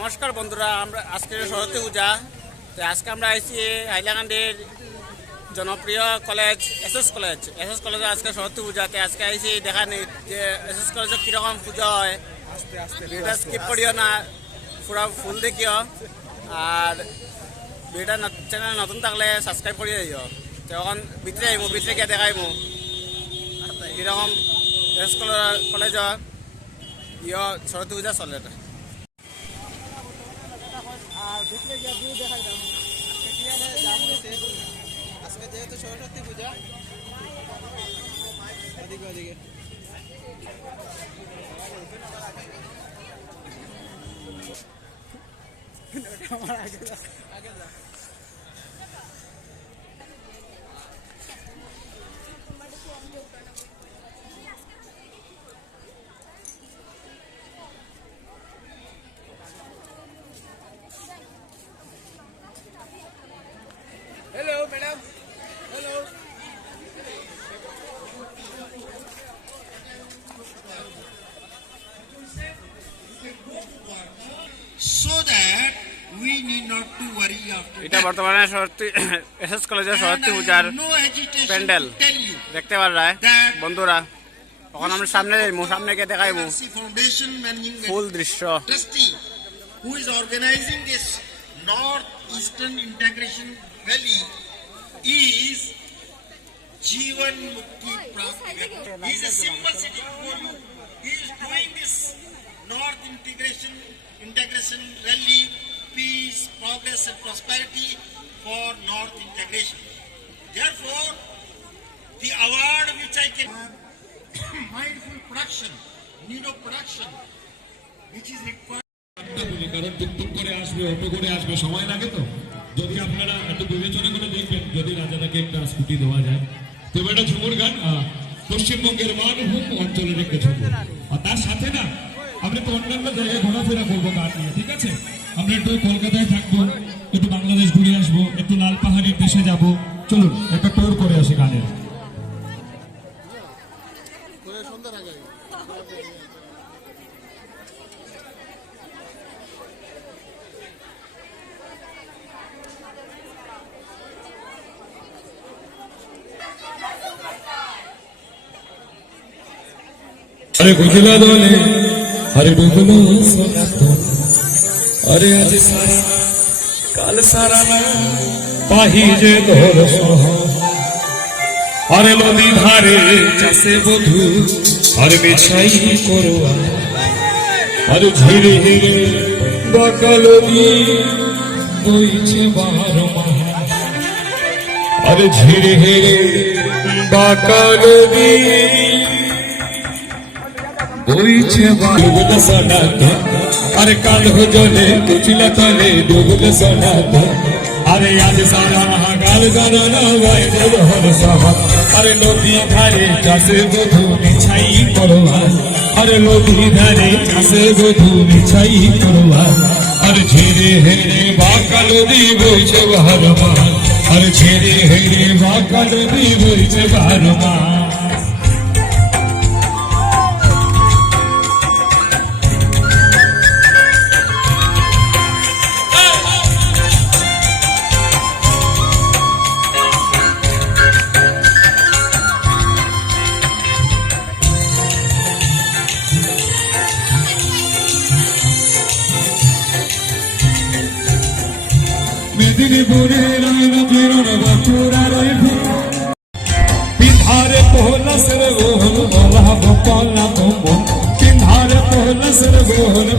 নমস্কার বন্ধুরা, আমরা আজকে সরস্বতী পূজা। তো আজকে আমরা আইছি হাইলাকান্দির জনপ্রিয় কলেজ এসএস কলেজে আজকে সরস্বতী পূজাতে আজকে আইছি দেখানি যে এসএস কলেজে কীরকম পুজো হয়। ভিডিওটা স্কিপ করিও না, পুরো ফুল দেখিও। আর ভিডিওটা চ্যানেল নতুন থাকলে সাবস্ক্রাইব করিয়ে দিও। তো এখন ভিতরে আইমু, ভিতরে গিয়ে দেখাইমু কীরকম এসএস কলেজ সরস্বতী পূজা চলে। আজকে যেহেতু সরস্বতী পূজা ওদিকে ওদিকে Hello, madam. Hello. So that we need not to worry after এটা that. বর্তমানে সরস্বতী এসএস কলেজের সরস্বতী পূজার No hesitation pandal to tell you দেখতে পাররায় বন্ধুরা। এখন আমরা সামনে যাইমু, সামনে গিয়ে দেখাইমু NRC Foundation Managing ফুল দৃশ্য। Trustee who is organizing this North-Eastern Integration Rally is Jeevan Mukti Prapti. He is a symbol city for you. He is doing this North Integration Rally, peace, progress and prosperity for North integration. Therefore, the award which I can mindful production, need of production, which is required. কারণ টুকটুক করে আসবে, auto করে আসবে, সময় লাগে। তো যদি আপনারা একটু বিবেচনা করে দেখবেন, যদি রাজাটাকে একটা স্কুটি দেওয়া যায়। তো এটা ঝুমুর গান পশ্চিমবঙ্গের মানভূম অঞ্চলের একটা ঝুমুর। আর তার সাথে না আমরা তো অন্যান্য জায়গায় ঘোরাফেরা করবো গান নিয়ে, ঠিক আছে? আমরা একটু কলকাতায় থাকবো, একটু বাংলাদেশ ঘুরে আসবো, একটু লাল পাহাড়ির দেশে যাবো। চলুন একটা ট্যুর করে আসি গানের। अरे गुजला दोले अरे डुबलो सनातन अरे आज सारा काल सारा ना पाहिजे धोर सह अरे नदी धारे चाषे बधू अरे मिछाई करवा अरे झिरे हिरे बकलदी বইছে বারো মাস अरे झिरे हिरे बकलदी डूबल सनात अरे काल हो जले कुचिला तले डूबल सनात अरे आज सारा गाल सारा नवाई हर सहा अरे नदी धारे चाषे बधू मिछाई करवा अरे नदी धारे चाषे बधू मिछाई करवा अरे झिरे हेरे बाका नदी बইছে বারো মাস अरे झिरे हेरे बाका नदी বইছে বারো মাস মেদিনীপুরের কিরণ বছুরার পিন্ধারে পহলস রে গোহল বলা গোপালা মোমন পিন্ধারে পহলস রে গোহল